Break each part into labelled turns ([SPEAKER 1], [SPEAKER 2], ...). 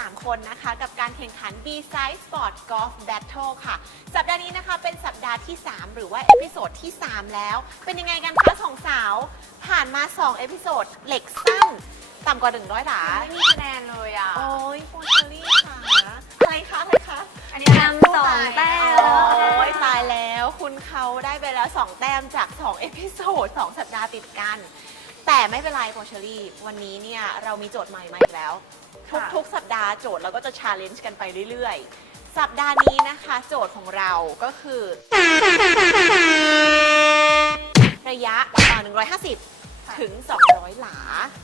[SPEAKER 1] 3 คนนะคะกับการแข่งขัน B-Side Sport Golf Battle ค่ะสัปดาห์นี้นะคะเป็นสัปดาห์ที่ 3 หรือว่าเอพิโซดที่ 3 แล้วเป็นยังไงกันคะสองสาวผ่านมา 2 เอพิโซดเหล็กสั้นต่ำกว่า100 หลา
[SPEAKER 2] ไม่มีคะแนนเลยอ่ะ
[SPEAKER 1] โอ้ยโฟเชอรี่ค่ะอะไรคะอะไรคะ
[SPEAKER 2] อันนี้นำ2 แต้ม
[SPEAKER 1] โอ้ยตายแล้วคุณเขาได้ไปแล้ว 2 แต้มจาก 2 เอพิโซด 2 สัปดาห์ติดกัน แต่ไม่เป็นไรโฟเชอรี่วันนี้เนี่ยเรามีโจทย์ใหม่มาอีกแล้ว ทุกสัปดาห์โจทย์เราก็จะชาเลนจ์กันไปเรื่อยๆ สัปดาห์นี้นะคะโจทย์ของเราก็คือ ระยะ150 ถึง 200 หลา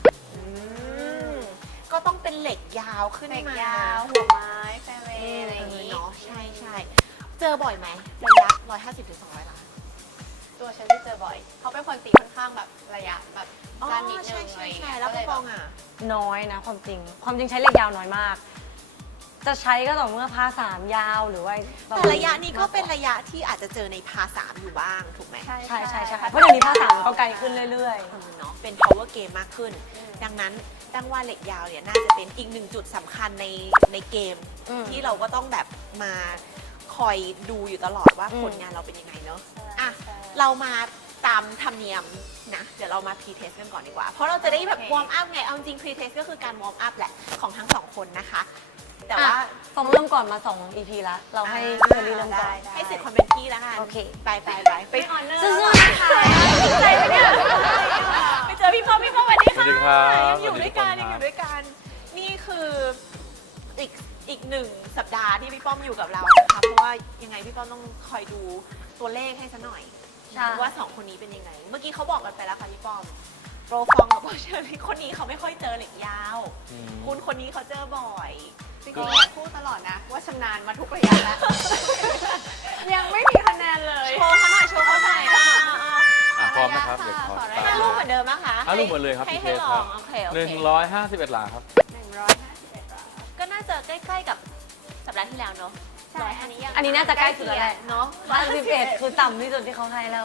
[SPEAKER 1] ก็ต้องเป็นเหล็กยาวขึ้น
[SPEAKER 2] เหล็ก
[SPEAKER 1] มาย
[SPEAKER 2] าวหัวไม้แฟร์เวย์อะไรอย่างนี้
[SPEAKER 1] เนาะใช่ใช่เจอบ่อยไหมระยะ150 ถึง 200 หลา
[SPEAKER 2] ตัวฉันที่เจอบ่อย เขาเป็นคนตีค่อนข้างแบบระยะแบบสั้นนิดนึงอะไรอย่าง
[SPEAKER 1] ใช่
[SPEAKER 2] เงี้ย
[SPEAKER 1] แล้ว
[SPEAKER 2] ก็เล
[SPEAKER 1] พี่
[SPEAKER 2] ย
[SPEAKER 1] ป
[SPEAKER 2] แบ
[SPEAKER 1] อบ งอ่ะ
[SPEAKER 3] น้อยนะความจริงใช้เหล็กยาวน้อยมาก จะใช้ก็ต่อเมื่อพา3ยาวหรือว่า
[SPEAKER 1] แต่ระยะนี้ก็เป็นระยะที่อาจจะเจอในพา3อยู่บ้างถูกไหม
[SPEAKER 3] ใช่เพราะเดี๋ยวนี้พา3ก็ไกลขึ้นเรื่อย
[SPEAKER 1] เนาะเป็น power game มากขึ้น ดังนั้นตั้งว่าเหล็กยาวเนี่ยน่าจะเป็นอีกหนึ่งจุดสำคัญในเกม ที่เราก็ต้องแบบมาคอยดูอยู่ตลอดว่าผลงานเราเป็นยังไงเนาะอ่ะเรามาตามธรรมเนียมนะเดี๋ยวเรามาพรีเทสกันก่อนดีกว่า เพราะเราจะได้แบบวอร์มอัพไงเอาจริงพรีเทสก็คือการวอร์มอัพแหละของทั้งสองคนนะคะ แต่
[SPEAKER 3] ๆ
[SPEAKER 1] ว่า
[SPEAKER 3] ต้องเริ่มก่อนมา2 EP ละเราให้เชอรี่เริ่มก่อน
[SPEAKER 1] ให้สิทธิ์ความเป็นพี่แล้วกัน
[SPEAKER 3] โอเค
[SPEAKER 1] ไป
[SPEAKER 2] ไปออนเนอร์
[SPEAKER 3] สู้ๆนะคะ
[SPEAKER 1] ใจไหมเนี่ยไปเจอพี่ป้อมสวัสดี
[SPEAKER 4] สวัสดีครับ
[SPEAKER 1] ยังอยู่ด้วยกัน
[SPEAKER 4] สวัสดี
[SPEAKER 1] ยัง
[SPEAKER 4] ครับ
[SPEAKER 1] อยู่ด้วยกัน นี่คืออีกหนึ่งสัปดาห์ที่พี่ป้อมอยู่กับเรานะคะเพราะว่ายังไงพี่ป้อมต้องคอยดูตัวเลขให้ซะหน่อย
[SPEAKER 3] ใช่
[SPEAKER 1] ว่า 2 คนนี้เป็นยังไง เมื่อกี้เขาบอกกันไปแล้วค่ะพี่ป้อมโปรฟองกับโปรเชอรี่คนนี้เขาไม่ค่อยเจอเหล็กยาว
[SPEAKER 4] อืม
[SPEAKER 1] คุณคนนี้เขาเจอบ่อย
[SPEAKER 2] จริงๆอยากพูดตลอดนะ ว่าชำนาญมาทุกระยะแล้ว ยังไม่มีคะแนนเลย
[SPEAKER 1] โชว์เขาหน่อยโชว์เขาหน่อยอ่ะ
[SPEAKER 4] พร้อมนะครับเด็กพร้อม
[SPEAKER 1] ห้าลูกเหมือนเดิมนะคะ
[SPEAKER 4] 5 ลูกหมดเลยครับ
[SPEAKER 1] ให้
[SPEAKER 4] พี่เท
[SPEAKER 1] ให้
[SPEAKER 4] ส
[SPEAKER 1] ล
[SPEAKER 4] ค
[SPEAKER 1] อ
[SPEAKER 4] รั
[SPEAKER 1] ง
[SPEAKER 4] บ
[SPEAKER 1] โอเคโอเค
[SPEAKER 4] 151 หลาครับ
[SPEAKER 2] 151บาท
[SPEAKER 1] ก็น่าจะใกล้ๆกับสัปดาห์ที่แล้วเนาะ
[SPEAKER 2] ใช่อันนี้ยัง
[SPEAKER 3] อันนี้น่าจะใกล้สุดแล้วแหละ
[SPEAKER 1] เนาะ
[SPEAKER 3] 51คือต่ำที่สุดที่เขาให้แล้ว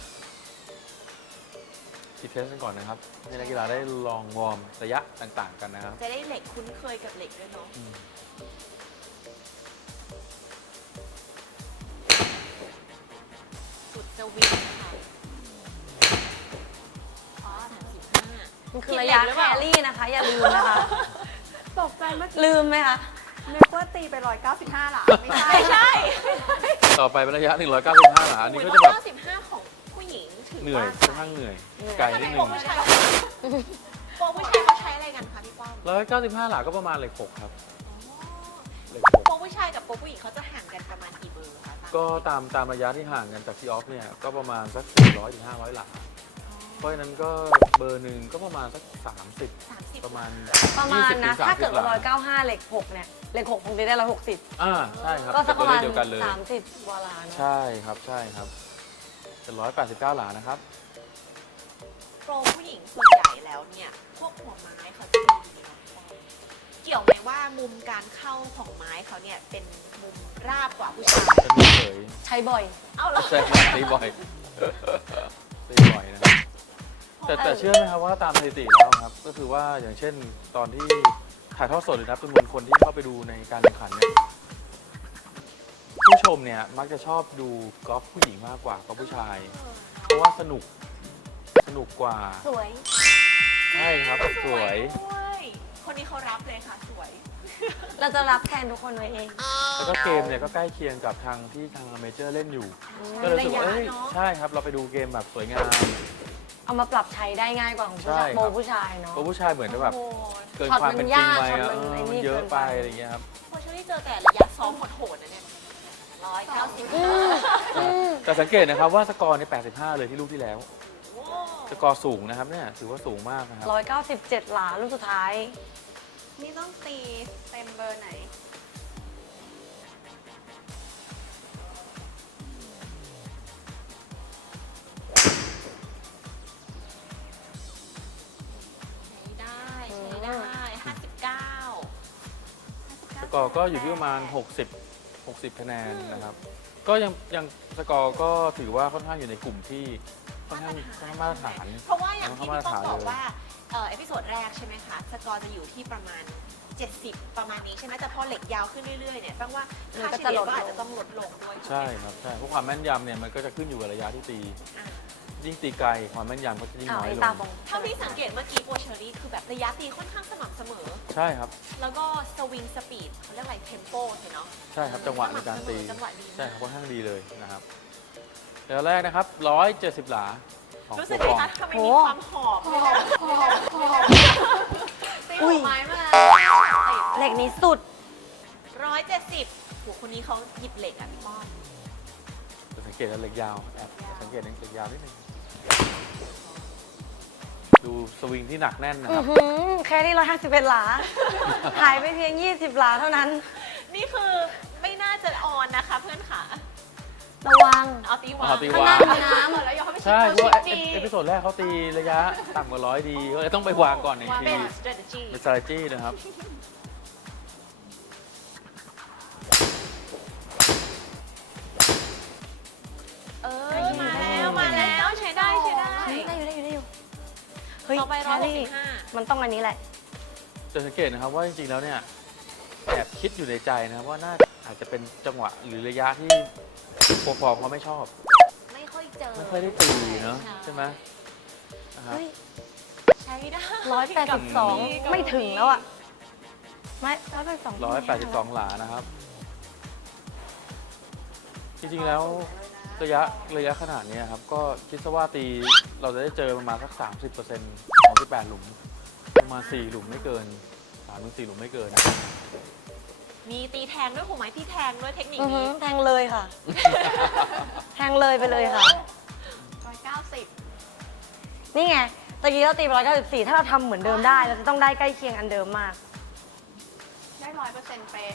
[SPEAKER 4] พี่เทสกันก่อนนะครับ ให้นักกีฬาได้ลองวอร์มระยะต่างๆกันนะครับ
[SPEAKER 1] จะได้เหล็กคุ้นเคยกับเหล็กด้วยเนาะ
[SPEAKER 4] อืม
[SPEAKER 1] สุดจะวิ่งค่ะอ๋อ35
[SPEAKER 3] มันคือระยะแครี่นะคะ อย่าลืมนะคะ
[SPEAKER 2] ตกใจเมื่อกี้
[SPEAKER 3] ลืมไหมคะ
[SPEAKER 2] นึกว่าตีไป195หล่ะไม่ใช่
[SPEAKER 1] ไม่ใช่
[SPEAKER 4] ต่อไปเป็นระยะ 195 หลา อันนี้ก็จะแบบ
[SPEAKER 1] 95ของผู้หญิงถือ
[SPEAKER 4] เหนื่อย
[SPEAKER 1] ว่า
[SPEAKER 4] ค่อนข้างเหนื่อย ไกลนิดนึ
[SPEAKER 1] โปรง ผู้ชายโปรผู้ชายเขาใช้อะไรกันคะพี่ป้อม
[SPEAKER 4] 195 หลาก็ประมาณเหล็ก6ครับเหล็ก
[SPEAKER 1] โปรผู้ชายกับโปรผู้หญิงเขาจะห่างกันประมาณกี่เบอร์คะ
[SPEAKER 4] 6ก็ตามระยะที่ห่างกันจากที่ออฟเนี่ย ก็ประมาณสัก400ถึง500 หลา เพราะฉะนั้นก็เบอร์หนึ่งก็ประมาณสัก30
[SPEAKER 1] 30
[SPEAKER 4] ประมาณ
[SPEAKER 3] ประมาณนะ
[SPEAKER 4] 20
[SPEAKER 3] ถ้าเกิด
[SPEAKER 4] 30 หล
[SPEAKER 3] 195เหล็ก6เนี่ยเหล็ก6คงตีได้160
[SPEAKER 4] ใช่ครับ
[SPEAKER 3] ก็สักประมาณ
[SPEAKER 4] เป็นตัวเลขเดียวกันเลย
[SPEAKER 3] 30กว่าล้าน
[SPEAKER 4] ใช่ครับเป็น189 หลานะครับ
[SPEAKER 1] โปรผู้หญิงส่วนใหญ่แล้วเนี่ยพวกหัวไม้เขาจะดีดีนะพี่ป้อมเกี่ยวไหมว่ามุมการเข้าของไม้เขาเนี่ยเป็นมุมราบกว่าผู้ชาย
[SPEAKER 4] เป็นมือเฉย
[SPEAKER 3] ใช้บ่อย
[SPEAKER 1] เอาเหรอ
[SPEAKER 4] ใช่ครับตีบ่อยตีบ่อยนะครับแต่เชื่อไหมครับว่าตามสถิติแล้วครับ ก็คือว่าอย่างเช่นตอนที่ถ่ายทอดสดหรือนับจำนวนคนที่เข้าไปดูในการแข่งขันเนี่ยผู้ชมเนี่ยมักจะชอบดูกอล์ฟผู้หญิงมากกว่ากอล์ฟผู้ชาย เพราะว่าสนุกกว่า
[SPEAKER 3] สวย
[SPEAKER 4] ใช่ครับสวย
[SPEAKER 1] ด้วยคนนี้เขารับเลยค่ะสวย
[SPEAKER 3] เราจะรับแทนทุกคนไว้เอง
[SPEAKER 4] แล้วก็เกมเนี่ยก็ใกล้เคียงกับทางที่ทางอเมเจอร์เล่นอยู่ ก็เลยรู้สึกว่าเอ้ยใช่ครับเราไปดูเกมแบบสวยงาม
[SPEAKER 3] เอามาปรับใช้ได้ง่ายกว่าของผู้
[SPEAKER 4] ใช่
[SPEAKER 3] ชาย
[SPEAKER 4] ครับ
[SPEAKER 3] โบผู้ชายเนาะ
[SPEAKER 4] เพราะผู้ชายเหมือนจะแบบ
[SPEAKER 1] โอ้
[SPEAKER 4] เกินความเป็นจริงไป
[SPEAKER 3] ช็อต
[SPEAKER 4] อะ
[SPEAKER 3] มันยากช็อตมันไอ้นี่
[SPEAKER 4] มันเยอะ
[SPEAKER 3] เกิน
[SPEAKER 4] ไป
[SPEAKER 3] ไป
[SPEAKER 4] อะไรอย่างเงี้ยครับ
[SPEAKER 1] พอช่วยเจอแต่ระยะซ้อมโหดๆนะเนี่ย190
[SPEAKER 4] แต่สังเกตนะครับว่าสกอร์ใน85 เลยที่ลูกที่แล้ว
[SPEAKER 1] โอ้
[SPEAKER 4] สกอร์สูงนะครับเนี่ยถือว่าสูงมากนะครับ
[SPEAKER 3] 197 หลาลูกสุดท้าย
[SPEAKER 2] นี่ต้องตีเต็มเบอร์ไหน
[SPEAKER 1] ใช้ได้59
[SPEAKER 4] สกอร์ก็อยู่ที่ประมาณ60 คะแนนนะครับ ก็ยังสกอร์ก็ถือว่าค่อนข้างอยู่ในกลุ่มที่ค่อนข้างมาตรฐาน
[SPEAKER 1] เพราะว่าอย่างที่พี่ป้อมบอก
[SPEAKER 4] เลย
[SPEAKER 1] ว่าเอพิโซดแรกใช่ไหมคะสกอร์จะอยู่ที่ประมาณ 70 ประมาณนี้ใช่ไหมแต่พอเหล็กยาวขึ้นเรื่อยๆเนี่ยแปลว่า
[SPEAKER 3] มัน
[SPEAKER 1] ค่า
[SPEAKER 3] ก็
[SPEAKER 1] เฉ
[SPEAKER 3] จะ
[SPEAKER 1] ลี่ย
[SPEAKER 3] ลด
[SPEAKER 1] ก็อาจ
[SPEAKER 3] ล
[SPEAKER 1] จะ
[SPEAKER 3] ง
[SPEAKER 1] ต้องลดลงด้วย
[SPEAKER 4] ใช่ครับใช่เพราะความแม่นยำเนี่ยมันก็จะขึ้นอยู่กับระยะที่ตี
[SPEAKER 1] อ่า
[SPEAKER 4] ยิ่งตีไกลความแม่นยำก็จะยิ่ง
[SPEAKER 3] อ้าว
[SPEAKER 4] น้อย
[SPEAKER 3] ไอ้
[SPEAKER 4] ล
[SPEAKER 3] ตาง บง
[SPEAKER 1] เท่าที่สังเกตเมื่อกี้โปรเชอรี่คือแบบระยะตีค่อนข้างสม่ำเสมอ
[SPEAKER 4] ใช่ครับ
[SPEAKER 1] แล้วก็สวิงสปีดเขาเรียกอะไรเทมโปเนาะ
[SPEAKER 4] ใช่ครับจังหวะในการตี
[SPEAKER 1] จังหวะดี
[SPEAKER 4] ใช่
[SPEAKER 1] มาก
[SPEAKER 4] ครับค่อนข้างดีเลยนะครับเดี๋ยวแรกนะครับ170 หลาของ
[SPEAKER 1] รู้
[SPEAKER 4] โป
[SPEAKER 1] สึก
[SPEAKER 4] ร
[SPEAKER 1] ไง
[SPEAKER 4] ฟอง
[SPEAKER 1] คะทำไมมีความหอบเลยนะ
[SPEAKER 2] ตีหัวไม้มา
[SPEAKER 3] เหล็กนี้สุด
[SPEAKER 1] 170หัวคนนี้เขาหยิบเหล็กอ่ะพี่ป้อม
[SPEAKER 4] จะสังเกตว่าเหล็กยาวแอบสังเกตเหล็กยาวนิดนึงดูสวิงที่หนักแน่นนะค
[SPEAKER 3] อื้
[SPEAKER 4] รั
[SPEAKER 3] อบ หือแค่นี้151 หลา หายไปเพียง 20 หลาเท่านั้น
[SPEAKER 1] นี่คือไม่น่าจะออนนะคะเพื่อนค่ะ
[SPEAKER 3] ระวัง
[SPEAKER 1] เอาตีวาง
[SPEAKER 4] เอาตี
[SPEAKER 3] ข้าง
[SPEAKER 4] วา
[SPEAKER 3] หน้าง มีน้
[SPEAKER 2] หมดแล้วยกเข้าไปชิ
[SPEAKER 4] ใช่
[SPEAKER 2] ด
[SPEAKER 4] เพ
[SPEAKER 2] ตัว
[SPEAKER 4] ราะว่า
[SPEAKER 2] ชิดดี
[SPEAKER 4] เอพิโซดแรกเขาตีระยะต่ำกว่า100 ดีก็เลยต้องไปวางก่อนอีกที
[SPEAKER 1] เป็น strategy
[SPEAKER 4] เป็น strategy นะครับ
[SPEAKER 1] มาแล้วใช้ได้ใช้ได้
[SPEAKER 3] ำได้อยู่ เฮ้ย
[SPEAKER 1] ต่อไป
[SPEAKER 3] แครี่
[SPEAKER 1] 165
[SPEAKER 3] มันต้องอันนี้แหละ
[SPEAKER 4] จะสังเกตนะครับว่าจริงๆแล้วเนี่ยแอบคิดอยู่ในใจนะครับว่าน่าอาจจะเป็นจังหวะหรือระยะที่โปรฟอร์มเขาไม่ชอบ
[SPEAKER 1] ไม่ค่อยเจอ
[SPEAKER 4] ไม่ค่อยได้ตีเนาะใช่ไหมนะครับ
[SPEAKER 3] เฮ้ย
[SPEAKER 1] ใช้ได้
[SPEAKER 3] 182 ไม่ถึงแล้วอ่ะ ไม่182
[SPEAKER 4] 182 หลานะครับ จริงๆแล้วระยะขนาดเนี้ยครับก็คิดซะว่าตีเราจะได้เจอประมาณสัก 30%ของ18 หลุมประมาณ4 หลุมไม่เกิน3-4 หลุมไม่เกิน
[SPEAKER 1] มีตีแทงด้วยหัวไม้ที่แทงด้วยเทคนิค
[SPEAKER 3] อือหื
[SPEAKER 1] นี้
[SPEAKER 3] อแทงเลยค่ะ แทงเลยไปเลยค่ะ
[SPEAKER 2] 190
[SPEAKER 3] นี่ไงตะกี้เราตีไป194 ถ้าเราทำเหมือนเดิมได้ เราจะต้องได้ใกล้เคียงอันเดิมมาก
[SPEAKER 2] ได้100%เป๊ะ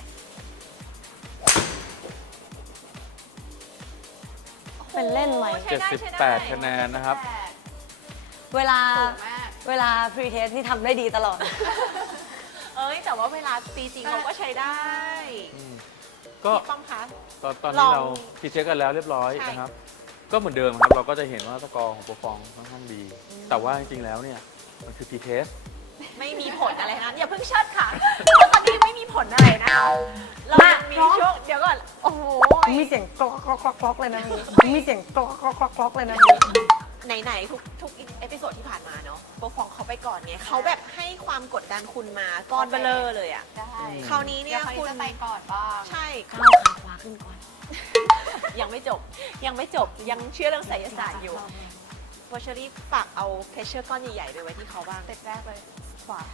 [SPEAKER 3] เป็นเล่นไหม
[SPEAKER 1] ใช้ได้ใช้ได้
[SPEAKER 4] 78 คะแนนนะครับ
[SPEAKER 3] เวลา
[SPEAKER 2] สูงมาก
[SPEAKER 3] เวลาพรีเทสนี่ทำได้ดีตลอด
[SPEAKER 1] เอ้ยแต่ว่าเวลาตีจริงเขาก็ใช้ได้
[SPEAKER 4] อืมก็
[SPEAKER 1] พี่ป้อมคะ
[SPEAKER 4] ตอนนี้
[SPEAKER 1] ล
[SPEAKER 4] เรา
[SPEAKER 1] อง
[SPEAKER 4] พิเศษกันแล้วเรียบร้อย
[SPEAKER 1] ใช่
[SPEAKER 4] นะครับ ก็เหมือนเดิมครับ เราก็จะเห็นว่าสกอร์ของโปรฟองค่อนข้างดี แต่ว่าจริงๆแล้วเนี่ยมันคือพีเทส
[SPEAKER 1] ไม่มีผลอะไรนะอย่าเพิ่งเชิดค่ะเพราะตอนนี้ไม่มีผลอะไรนะเรายังมี
[SPEAKER 3] พร้อม
[SPEAKER 1] ช่วงเดี๋ยวก่อนโอ้โห
[SPEAKER 3] มีเสียงกรอกกรอกกรอกกรอกเลยนะมีมีเสียงกรอกกรอกกรอกกรอกเลยนะมี
[SPEAKER 1] ไหนๆทุกเอพิโซดที่ผ่านมาเนาะโปรฟองเขาไปก่อนไงเขาแบบให้ความกดดันคุณมาก้อนเบลเลอร์เลยอ่ะ
[SPEAKER 2] ได้
[SPEAKER 1] คราวนี้
[SPEAKER 2] เดี๋
[SPEAKER 1] เนี่ย ยว
[SPEAKER 2] คราว
[SPEAKER 1] คุ
[SPEAKER 2] นี้
[SPEAKER 1] ณ
[SPEAKER 2] จะไปก่อนบ้าง
[SPEAKER 1] ใช่
[SPEAKER 3] ก้าวขาขวาขึ้นก่อน
[SPEAKER 1] ยังไม่จบยังเชื่อเรื่องไสยศาสตร์อยู่โวเชอรี่ฝากเอาเพชเชอร์ก้อนใหญ่ๆไปไว้ที่เขาบ้าง
[SPEAKER 2] เต็ปแรกเลยขวา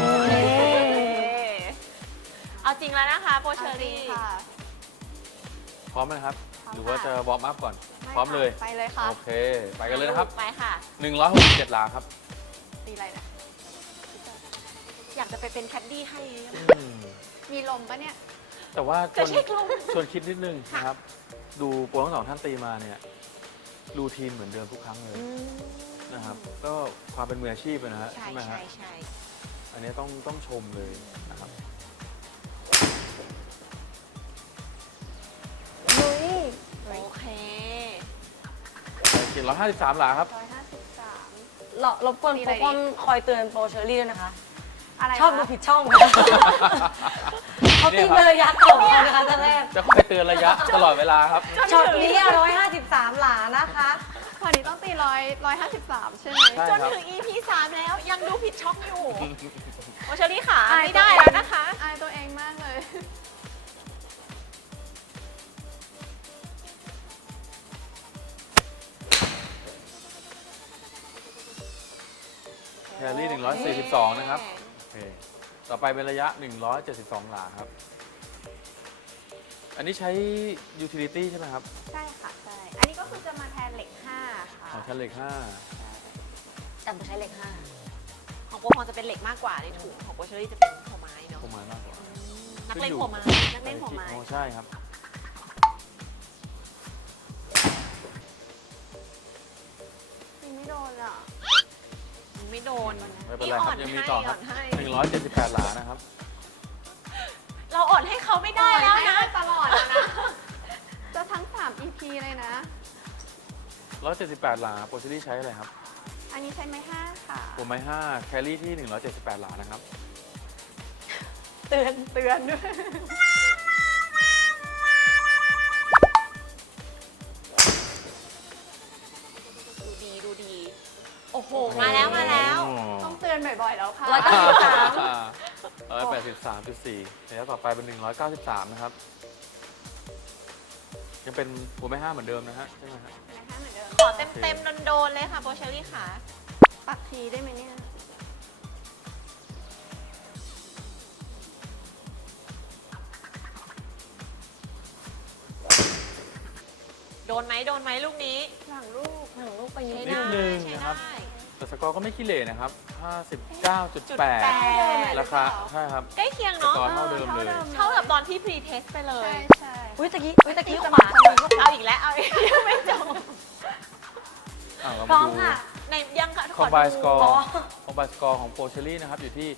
[SPEAKER 1] เอาจริงแล้วนะคะโปรเชอ
[SPEAKER 2] จริง
[SPEAKER 1] รี่
[SPEAKER 2] ค่ะ
[SPEAKER 4] พร้อมไหมนะครับ
[SPEAKER 2] พร้อม
[SPEAKER 4] หรือว่า
[SPEAKER 2] ค่ะ
[SPEAKER 4] จะวอร์มอัพก่อน
[SPEAKER 2] ไม่
[SPEAKER 4] พร้อมเลย
[SPEAKER 2] ไปเลยค่ะ
[SPEAKER 4] โอเค ไปกันเลยนะครับ
[SPEAKER 1] ไปค่ะ
[SPEAKER 4] 167 หลาครับ
[SPEAKER 2] ตีอะไรนะ
[SPEAKER 1] อยากจะไปเป็นแคดดี้ให้
[SPEAKER 4] อืม
[SPEAKER 2] มีลมปะเนี่ย
[SPEAKER 4] แต่ว่า
[SPEAKER 1] จะเช็คลม
[SPEAKER 4] ชวนคิดนิดนึงนะครับ ดูโปรทั้งสองท่านตีมาเนี่ยรูทีนเหมือนเดิมทุกครั้งเลยนะครับ ก็ความเป็นมืออาชีพอะนะฮะ
[SPEAKER 1] ใช่
[SPEAKER 4] ไหม
[SPEAKER 1] ใช่
[SPEAKER 4] ฮะ
[SPEAKER 1] ใช่
[SPEAKER 4] อันนี้ต้องชมเลยนะครับ
[SPEAKER 3] นุ้ย
[SPEAKER 1] โอเค
[SPEAKER 4] เขียน153 หลาครับ
[SPEAKER 2] 153
[SPEAKER 3] รบกวน
[SPEAKER 2] มี
[SPEAKER 3] โป
[SPEAKER 2] อะไร
[SPEAKER 3] รป้อมคอยเตือนโปรเชอรี่ด้วยนะคะ
[SPEAKER 2] อะไร
[SPEAKER 3] ชอบดู
[SPEAKER 2] คะ
[SPEAKER 3] ผิดช่องค่ะเขาตีเบอร์ยักษ์ของเขานะคะตอนแรก
[SPEAKER 4] จะคอยเตือนระยะตลอดเวลาครับ
[SPEAKER 3] ช็อตนี้153 หลานะคะ
[SPEAKER 2] คราวนี้ต้องตี153 ใช่ไหม
[SPEAKER 4] ใช่
[SPEAKER 1] จน
[SPEAKER 4] ครับ
[SPEAKER 1] ถึง EP 3 แล้วยังดูผิดช่องอยู่โอเชอรี่ขา
[SPEAKER 2] อาย
[SPEAKER 1] ไม่ได้
[SPEAKER 2] ตัวเอง
[SPEAKER 1] แล้วนะคะ
[SPEAKER 2] อายตัวเองมากเลย
[SPEAKER 4] แคลรี่142 นะครับ โอเค ต่อไปเป็นระยะ 172 หลาครับ อันนี้ใช้ utility ใช่ไหมครับ
[SPEAKER 2] ใช่ค่ะ ใช่ อันนี้ก็คือจะมาแทนเหล็ก 5 ค่ะ
[SPEAKER 4] ของชั้นเหล็ก
[SPEAKER 3] แต่ผมใช้เลข
[SPEAKER 1] ของโปรฟองจะเป็นเหล็กมากกว่าในถุงของโปรเชอรี่จะเป็นหัวไม้
[SPEAKER 4] 5
[SPEAKER 1] เนาะ
[SPEAKER 4] ประมาณมากกว่า
[SPEAKER 1] นักเล่นหัวไม้นักเล่นหัวไม้
[SPEAKER 4] อ๋อใช่ครับ
[SPEAKER 2] ตีไม่โดนอ่ะ
[SPEAKER 1] ไม่โดน
[SPEAKER 4] ไม่เป็นไรครับ ยังมีต่อครับ
[SPEAKER 1] ให้
[SPEAKER 4] 178 หลานะครับ
[SPEAKER 1] เราอ่อนให้เขาไม่ได้แล้วนะ
[SPEAKER 2] ตลอดอะนะ จะทั้ง 3 EP เลยนะ
[SPEAKER 4] 178 หลาโปรซิลี่ใช้อะไรครับ
[SPEAKER 2] อันนี้ใช้ไม้ 5 ค่ะ
[SPEAKER 4] หัวไม้ 5 แคลรี่ที่ 178 หลานะครับ
[SPEAKER 2] เตือนด้วย
[SPEAKER 1] ดูดีดูดี โอ้โห มาแล้วมาแล้ว
[SPEAKER 2] ต้องเตือนบ่อยๆแล้วค่ะ
[SPEAKER 4] 183.4ระยะต่อไปเป็น 193 นะครับ ยังเป็นหัวแม่ห้าเหมือนเดิมนะฮะใช่ไหมฮะ
[SPEAKER 2] นะคะเหมือนเดิม
[SPEAKER 1] ขอเต็มๆโดนๆเลยค่ะโปรเชอรี่ค่ะ
[SPEAKER 2] ปักทีได้ไหมเนี่ย
[SPEAKER 1] โดนไหมลูกนี้
[SPEAKER 2] หลังลูก
[SPEAKER 3] หนึ่งลูกไปนิด
[SPEAKER 1] ใช้
[SPEAKER 4] นิด
[SPEAKER 1] ได้
[SPEAKER 4] นึง
[SPEAKER 1] ใช้
[SPEAKER 4] นะครับ
[SPEAKER 1] ได้
[SPEAKER 4] แต่สกอร์ก็ไม่ขี้เหร่นะครับ 59.8 ราคาใช่ครับ
[SPEAKER 1] ใกล้เคียง
[SPEAKER 4] ส
[SPEAKER 1] เนาะ
[SPEAKER 4] กอร์เท่าเดิมเลย
[SPEAKER 1] เท่ากับตอนที่พรีเทสไปเลย
[SPEAKER 2] ใช่
[SPEAKER 3] อุ้ยตะกี้ข
[SPEAKER 2] ส
[SPEAKER 3] วา
[SPEAKER 2] ม่ำเสมอ
[SPEAKER 1] เอาอีกแล้วเอาอีกยังไม่จบ
[SPEAKER 4] เรา
[SPEAKER 3] พร้
[SPEAKER 4] มา
[SPEAKER 3] อม
[SPEAKER 4] ดู
[SPEAKER 3] ค่ะ
[SPEAKER 1] ในยังค่ะ
[SPEAKER 4] คอมไบ
[SPEAKER 1] ดู
[SPEAKER 4] สกอร์
[SPEAKER 3] อ๋อ
[SPEAKER 4] คอมไบสกอร์ของโปรเชอรี่นะครับอยู่ที่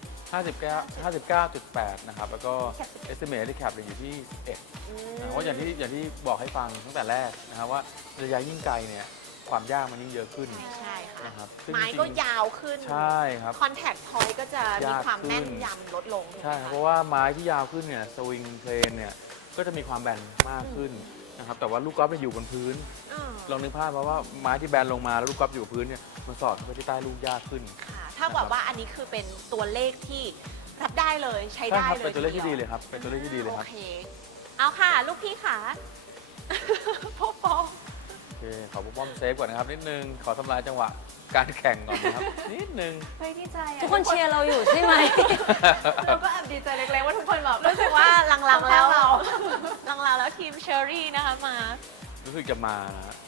[SPEAKER 4] 59.8 นะครับ แล้วก็ estimate recap อยู่ที่ 11
[SPEAKER 1] อืม
[SPEAKER 4] เพราะอย่างที่บอกให้ฟังตั้งแต่แรกนะครับว่าระยะยิ่งไกลเนี่ยความยากมันยิ่งเยอะขึ้น
[SPEAKER 1] ใช่ค่ะ
[SPEAKER 4] นะครับซึ่ง
[SPEAKER 1] ไม้
[SPEAKER 4] จริง
[SPEAKER 1] ก็ยาวขึ้น
[SPEAKER 4] ใช่ครับ
[SPEAKER 1] คอนแทคพอยต์ก็จะมีความแม่น
[SPEAKER 4] ยากขึ้น
[SPEAKER 1] ยำลดลง
[SPEAKER 4] ใช่ครับเพราะว่าไม้ที่ยาวขึ้นเนี่ยสวิงเพลนเนี่ยก็จะมีความแบนมากขึ้นนะครับแต่ว่าลูกกอล์ฟมันอยู่บนพื้น
[SPEAKER 1] อ่า
[SPEAKER 4] ลองนึกภาพว่าไม้ที่แบนลงมาแล้วลูกกอล์ฟอยู่พื้นเนี่ยมันสอดเข้าไปที่ใต้ลูกยากขึ้น
[SPEAKER 1] ค่ะถ้ากับว่าอันนี้คือเป็นตัวเลขที่รับได้เลยใช้
[SPEAKER 4] ใช่
[SPEAKER 1] ได้
[SPEAKER 4] ครับ
[SPEAKER 1] เลย
[SPEAKER 4] เป็นตัวเลขที่ดี
[SPEAKER 1] ที
[SPEAKER 4] เลยครับเป็นตัวเลขที่ดีเลย
[SPEAKER 1] โอ
[SPEAKER 4] ครับ
[SPEAKER 1] เค เอาค่ะ ลูกพี่ค่ะ พ่อปอ
[SPEAKER 4] โอเคขอป้อมเซฟก่อนนะครับนิดนึงขอทำลายจังหวะการแข่งก่อนนะครับ นิดนึง
[SPEAKER 2] เฮ้ยดีใจอะ
[SPEAKER 3] ทุกคนเชียร์เราอยู่ใช่ไหม
[SPEAKER 2] เราก็แอบดีใจเล็กๆว่าทุกคนแบบ
[SPEAKER 1] รู้สึกว่าลังๆแล้ว
[SPEAKER 2] เรา
[SPEAKER 1] ลังๆแล้วทีมเชอรี่นะคะมา
[SPEAKER 4] รู้สึกจะมานะฮะ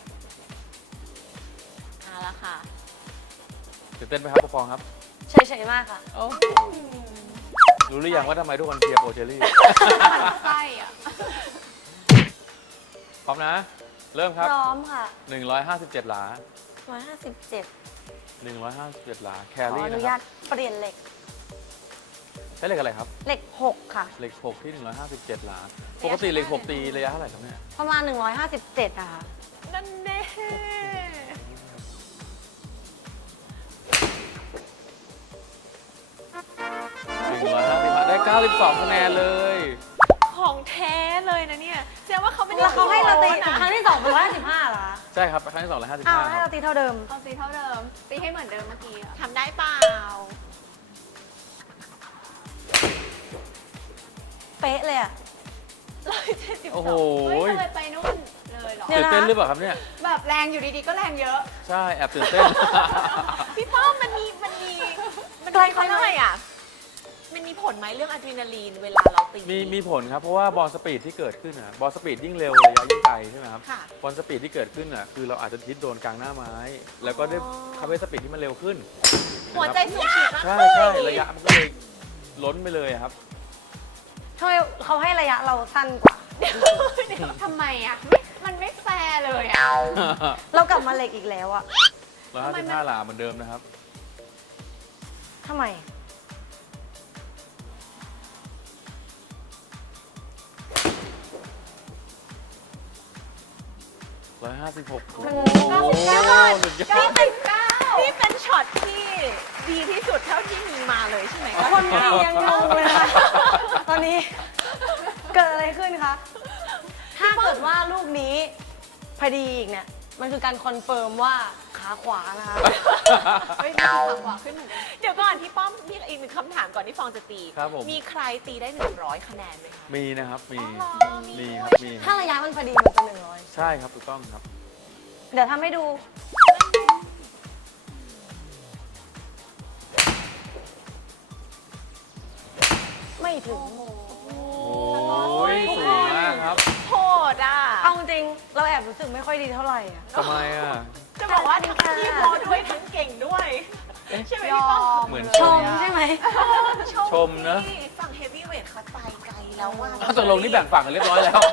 [SPEAKER 1] เอาละค่ะ
[SPEAKER 4] ตื่นเต้นไหมครับปกครองครับ
[SPEAKER 3] เฉยๆมากค่ะ
[SPEAKER 4] รู้หรือยังว่าทำไมทุกคนเชียร์โปรเชอรี่
[SPEAKER 2] ไส้อะ
[SPEAKER 4] พร้อมนะ เริ่มครับ
[SPEAKER 3] พร้อมค่ะ
[SPEAKER 4] 157 หลา
[SPEAKER 3] 157
[SPEAKER 4] 157 หลาแค
[SPEAKER 3] ขอ
[SPEAKER 4] รี่
[SPEAKER 3] อนุ
[SPEAKER 4] นะค
[SPEAKER 3] ญา
[SPEAKER 4] รั
[SPEAKER 3] ต
[SPEAKER 4] บ
[SPEAKER 3] เปลี่ยนเหล็ก
[SPEAKER 4] ใช้เหล็กอะไรครับ
[SPEAKER 3] เหล็ก 6 ค่ะ
[SPEAKER 4] เหล็ก 6 ที่ 157 หลา ปกติเหล็ก 6 ตีระยะเท่าไหร่ครับเนี่ย
[SPEAKER 3] ประมาณ 157อะค่ะ
[SPEAKER 1] นั่นแน่
[SPEAKER 4] 155ได้ 92 คะแนนเลย
[SPEAKER 1] ของแท้เลยนะเนี่ยแสดงว่าเขาไม่ได้
[SPEAKER 3] แล้วเขาให้เราตี
[SPEAKER 1] นะ
[SPEAKER 3] ครั้งที่2เป็น155เหรอคะ
[SPEAKER 4] ใช่ครับ ครั้งที่2
[SPEAKER 3] อ้าว
[SPEAKER 4] 155
[SPEAKER 3] ให้
[SPEAKER 4] ค
[SPEAKER 3] เรา
[SPEAKER 4] รับ
[SPEAKER 3] ตีเท่าเดิม
[SPEAKER 2] เอาตีเท่าเดิม ตีให้เหมือนเดิมเมื่อกี้อะ
[SPEAKER 1] ทำได้เปล่า
[SPEAKER 3] เป๊ะเลยอะ
[SPEAKER 4] โอ้โห
[SPEAKER 2] เฮ้ยจะเลยไปนู่นเลยเหรอ
[SPEAKER 3] เดี๋ยว
[SPEAKER 4] ตื่น
[SPEAKER 3] นะ
[SPEAKER 4] เต้นหรือเปล่าครับเนี่ย
[SPEAKER 2] แบบแรงอยู่ดีๆก็แรงเยอะ
[SPEAKER 4] ใช่ แอบตื่นเต้น
[SPEAKER 1] พี่ป้อมมันมีเขาเรียกอะไรอ่ะ มันมีผลไหมเรื่องอะดรีนาลีนเวลาเราตี
[SPEAKER 4] มีผลครับ เพราะว่าบอลสปีดที่เกิดขึ้นอ่ะ บอลสปีดยิ่งเร็วระยะยิ่งไกลใช่ไหมครับ
[SPEAKER 1] ค่ะ
[SPEAKER 4] บอลสปีดที่เกิดขึ้นอ่ะ คือเราอาจจะทิศโดนกลางหน้าไม้ แล้วก็ได้
[SPEAKER 1] อ๋อ
[SPEAKER 4] คัพเวสปีดที่มันเร็วขึ้น
[SPEAKER 1] หัวใจสูบฉีดมาก
[SPEAKER 4] ใช่
[SPEAKER 1] ขึ้น
[SPEAKER 4] ใช่ระยะมันก็เลยล้นไปเลยครับ
[SPEAKER 3] ทำไมเขาให้ระยะเราสั้นกว่า
[SPEAKER 2] ทำไมอะมันไม่แฟร์เลยอะ
[SPEAKER 3] เรากลับมาเหล็กอีกแล้วอะ
[SPEAKER 4] 155 หลาเหมือนเดิมนะครับ
[SPEAKER 3] ทำไม
[SPEAKER 4] 156 โอ้
[SPEAKER 3] มัน
[SPEAKER 4] โห
[SPEAKER 1] 99
[SPEAKER 4] สุดยอด
[SPEAKER 1] นี่เป็นช็อตที่ดีที่สุดเท่าที่มีมาเลยใช่ไหมคะ
[SPEAKER 3] คนตียังงงเลยค่ะ ตอนนี้ เกิดอะไรขึ้นคะ ถ้าเกิดว่าลูกนี้พอดีอีกเนี่ย มันคือการคอนเฟิร์มว่าขาขวานะคะ
[SPEAKER 2] เฮ้ยมีขาขวาขึ้นเหมือนกัน
[SPEAKER 1] เดี๋ยวก่อนพี่ป้อมมีอีกหนึ่งคำถามก่อนที่ฟองจะตี
[SPEAKER 4] ครับผม
[SPEAKER 1] มีใครตีได้100 คะแนนไหมคะ
[SPEAKER 4] มีนะครับ มี
[SPEAKER 1] อ๋อเหรอ
[SPEAKER 4] มี
[SPEAKER 1] ด้
[SPEAKER 4] ครั
[SPEAKER 1] ว
[SPEAKER 4] บ
[SPEAKER 1] ย
[SPEAKER 4] มี
[SPEAKER 3] ถ้าระยะมันพอดีมันจะ100
[SPEAKER 4] ใช่ครับ ถูกต้องครับ
[SPEAKER 3] เดี๋ยวทำให้ดู ไม่ถึง
[SPEAKER 4] โอ้ยสูงมากครับ
[SPEAKER 1] โหดอ่ะ
[SPEAKER 3] เอาจริงๆเราแอบรู้สึกไม่ค่อยดีเท่าไหร่อะ
[SPEAKER 4] ทำไมอ่ะ
[SPEAKER 1] จะบอกว่าทั้งที่โมด้วยทั้งเก่งด้วยใช่ไหม
[SPEAKER 2] ย
[SPEAKER 1] พี่
[SPEAKER 2] อ
[SPEAKER 1] ป้อม
[SPEAKER 2] ม
[SPEAKER 4] เหมือน
[SPEAKER 3] ชมใช่ไหม
[SPEAKER 4] ชมนะ
[SPEAKER 1] ที่ฝั่งเฮฟวี่เวทเขาไปไกลแล้วว่า
[SPEAKER 4] อ้าวตกลงนี่แบ่งฝั่งกันเรียบร้อยแล้ว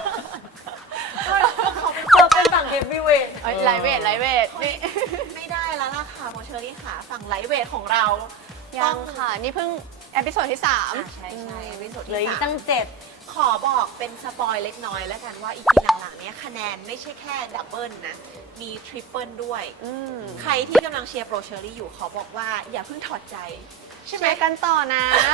[SPEAKER 3] เราเป็นฝั่งเฮฟวีเวท
[SPEAKER 2] เอ้ยไลท์เวทนี่
[SPEAKER 1] ไม่ได้แล้วล่ะค่ะโมเชอรี่ค่ะ ฝั่งไลท์เวทของเรา
[SPEAKER 2] ยังค่ะ นี่เพิ่งเอพิโซดที่
[SPEAKER 1] อ่ะ
[SPEAKER 2] 3
[SPEAKER 1] ใช่ใช่วิสุทธิ์
[SPEAKER 3] เหลืออี
[SPEAKER 1] ที่
[SPEAKER 3] ก
[SPEAKER 1] สาม
[SPEAKER 3] ตั้ง
[SPEAKER 1] ขอบอกเป็นสปอยเล็กน้อยแล้วกันว่าอีพีหลังๆเนี้ยคะแนนไม่ใช่แค่ดับเบิลนะ มีทริปเปิลด้วย
[SPEAKER 2] อืม
[SPEAKER 1] ใครที่กำลังเชียร์โปรเชอรี่อยู่ขอบอกว่าอย่าเพิ่งถอดใจ
[SPEAKER 2] ใช่ไหมกันต่อนะ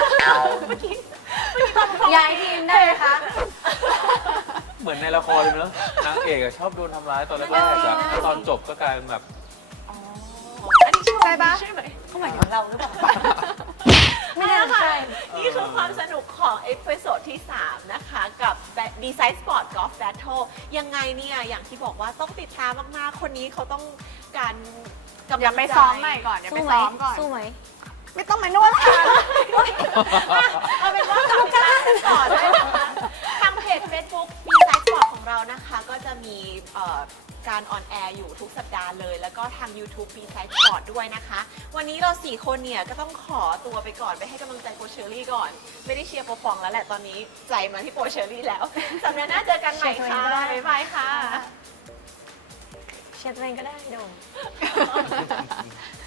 [SPEAKER 3] ย้ายทีมได้ไหมคะ
[SPEAKER 4] เหมือนในละครเลยเนอะนางเอกอะชอบโดนทำร้ายตอนแรกๆอะตอนจบก็กลายเป็นแบบ
[SPEAKER 1] อันนี้ใช่
[SPEAKER 2] ใช่ปะ
[SPEAKER 1] ใช่ไหม
[SPEAKER 3] เขาหมายถึงเราหรือเปล่า ไม่น่า
[SPEAKER 1] เอาละค่ะ
[SPEAKER 3] ใช่
[SPEAKER 1] นี่คือความสนุกของเอพิโซดที่ 3 นะคะ กับ Design Sport Golf Battle ยังไงเนี่ย อย่างที่บอกว่าต้องติดตามมาก ๆ คนนี้เขาต้องการกำ
[SPEAKER 2] อย่า
[SPEAKER 1] ลัง
[SPEAKER 2] ไป
[SPEAKER 1] ใจ
[SPEAKER 2] ซ้อมใหม่ก่อนอย่าไป
[SPEAKER 3] สู้ไหม
[SPEAKER 2] ซ้อมก่อน
[SPEAKER 3] สู้ไหม
[SPEAKER 2] ไม่ต้องมานวดค่ะ
[SPEAKER 1] เอาเป็นว่าติดตามกันต่อด้วยนะคะ ทางเพจ Facebook Design Sport ของเรานะคะ ก็จะมีการออนแอร์อยู่ทุกสัปดาห์เลย แล้วก็ทาง YouTube Design Sport ด้วยนะคะ วันนี้เรา 4 คนเนี่ย ก็ต้องขอตัวไปก่อนไปให้กำลังใจโปรเชอรี่ก่อน ไม่ได้เชียร์โปรฟองแล้วแหละตอนนี้ใจมาที่โปรเชอรี่แล้วสัปดาห์หน้าเจอกันใหม่ค่ะ
[SPEAKER 3] เชียร์ตัวเองก็ได้
[SPEAKER 1] บ๊ายบายค่ะ
[SPEAKER 3] เชียร์ตัวเองก็ได้โดม